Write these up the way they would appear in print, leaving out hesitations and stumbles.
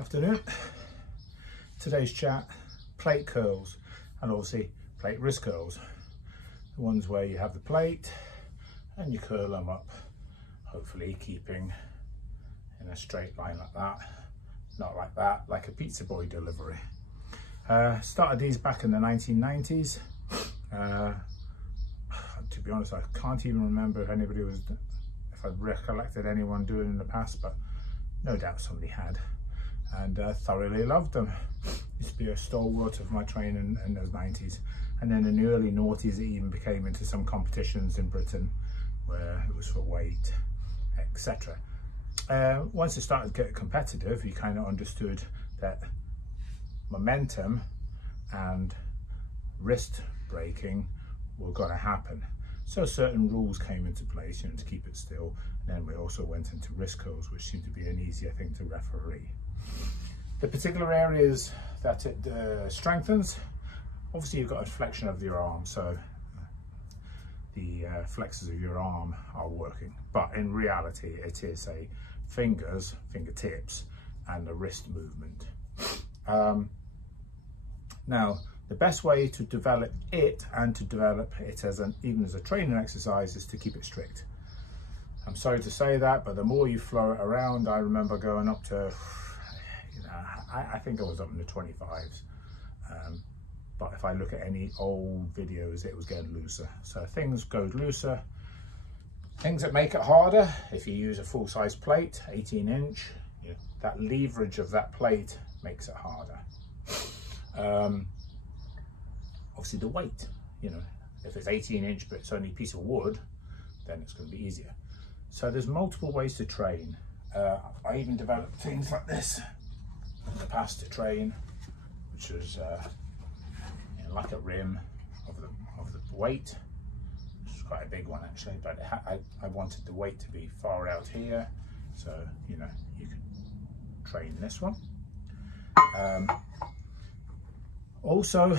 Afternoon. Today's chat, plate curls, and obviously plate wrist curls. The ones where you have the plate and you curl them up, hopefully keeping in a straight line like that, not like that, like a pizza boy delivery. Started these back in the 1990s. To be honest, I can't even remember if I'd recollected anyone doing in the past, but no doubt somebody had, and thoroughly loved them. Used to be a stalwart of my training in those 90s, and then in the early noughties it even became into some competitions in Britain where it was for weight, etc. Once it started to get competitive, you kind of understood that momentum and wrist breaking were going to happen. So certain rules came into place, to keep it still. And then we also went into wrist curls, which seemed to be an easier thing to referee. The particular areas that it strengthens, obviously you've got a flexion of your arm, so the flexors of your arm are working. But in reality, it is a fingertips, and the wrist movement. Now, the best way to develop it, and to develop it even as a training exercise, is to keep it strict. I'm sorry to say that, but the more you flow it around, I remember going up to, I think I was up in the 25s. But if I look at any old videos, it was getting looser. So things go looser. Things that make it harder, if you use a full-size plate, 18-inch, that leverage of that plate makes it harder. Obviously the weight, if it's 18-inch but it's only a piece of wood, then it's going to be easier. So there's multiple ways to train. I even developed things like this in the past to train, which is like a rim of the weight. It's quite a big one actually, but I wanted the weight to be far out here, so you can train this one. Also,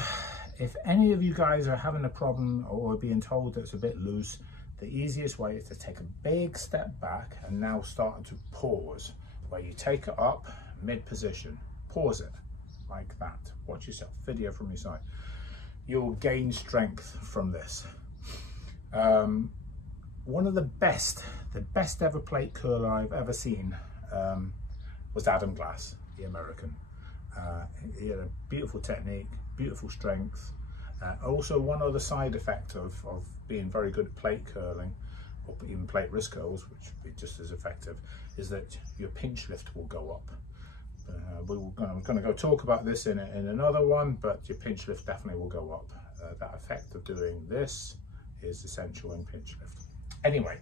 if any of you guys are having a problem or being told that it's a bit loose, the easiest way is to take a big step back and now start to pause, where you take it up mid-position, pause it like that. Watch yourself, video from your side. You'll gain strength from this. One of the best ever plate curler I've ever seen was Adam Glass, the American. He had a beautiful technique, beautiful strength. Also, one other side effect of being very good at plate curling, or even plate wrist curls, which would be just as effective, is that your pinch lift will go up. I'm going to go talk about this in another one, but your pinch lift definitely will go up. That effect of doing this is essential in pinch lift. Anyway,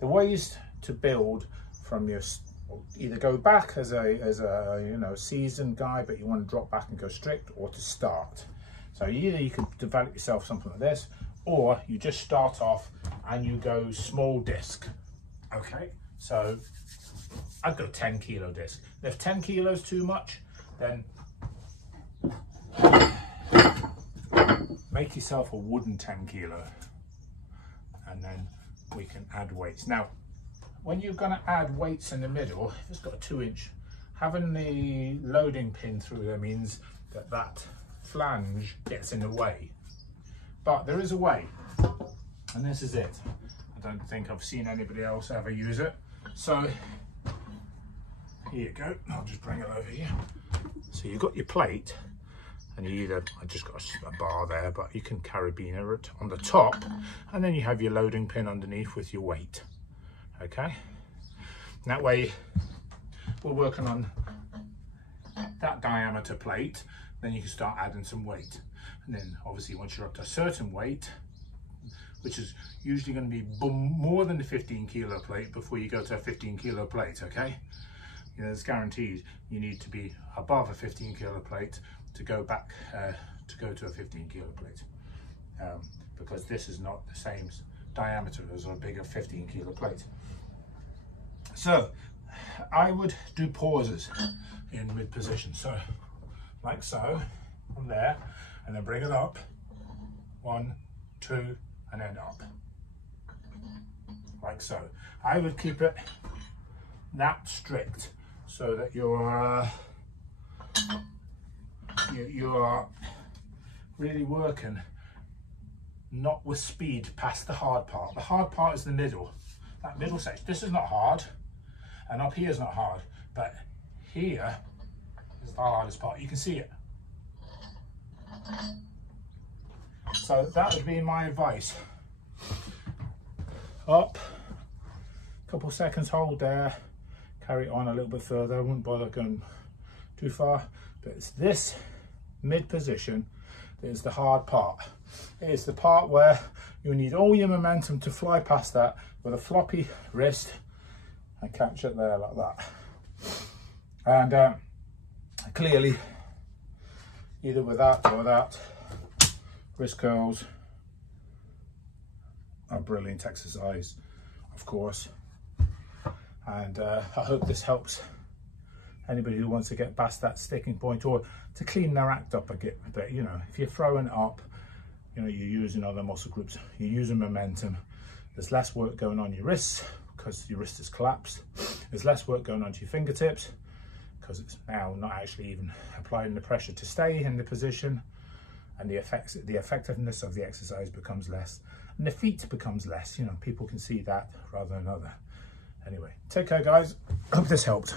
the ways to build from your, either go back as a seasoned guy, but you want to drop back and go strict, or to start. So either you could develop yourself something like this, or you just start off and you go small disc. Okay, so I'd go 10 kilo disc. If 10 kilos too much, then make yourself a wooden 10 kilo, and then we can add weights. Now, when you're going to add weights in the middle, if it's got a 2-inch, having the loading pin through there means that flange gets in the way. But there is a way, and this is it. I don't think I've seen anybody else ever use it. So here you go. I'll just bring it over here. So you've got your plate, and I just got a bar there, but you can carabiner it on the top, and then you have your loading pin underneath with your weight. Okay, and that way we're working on that diameter plate. Then you can start adding some weight, and then obviously once you're up to a certain weight, which is usually going to be more than the 15 kilo plate before you go to a 15 kilo plate. Okay, it's guaranteed you need to be above a 15 kilo plate to go back to go to a 15 kilo plate, because this is not the same diameter as a bigger 15 kilo plate. So I would do pauses in mid position, so like so, from there, and then bring it up, 1, 2, and then up, like so. I would keep it that strict so that you're you are really working not with speed past the hard part. The hard part is the middle, that middle section. This is not hard, and up here is not hard, but here is the hardest part. You can see it. So that would be my advice. Up, a couple seconds, hold there, carry on a little bit further. I wouldn't bother going too far, but it's this mid position that is the hard part. It is the part where you need all your momentum to fly past that with a floppy wrist and catch it there like that. And clearly, either with that or that, wrist curls are brilliant exercise, of course. And I hope this helps anybody who wants to get past that sticking point, or to clean their act up a bit. You know, if you're throwing up, you know, you're using other muscle groups, you're using momentum, there's less work going on your wrists because your wrist is collapsed. There's less work going on to your fingertips because it's now not actually even applying the pressure to stay in the position, and the effectiveness of the exercise becomes less, and the feet becomes less. You know, people can see that rather than other. Anyway, take care, guys. Hope this helped.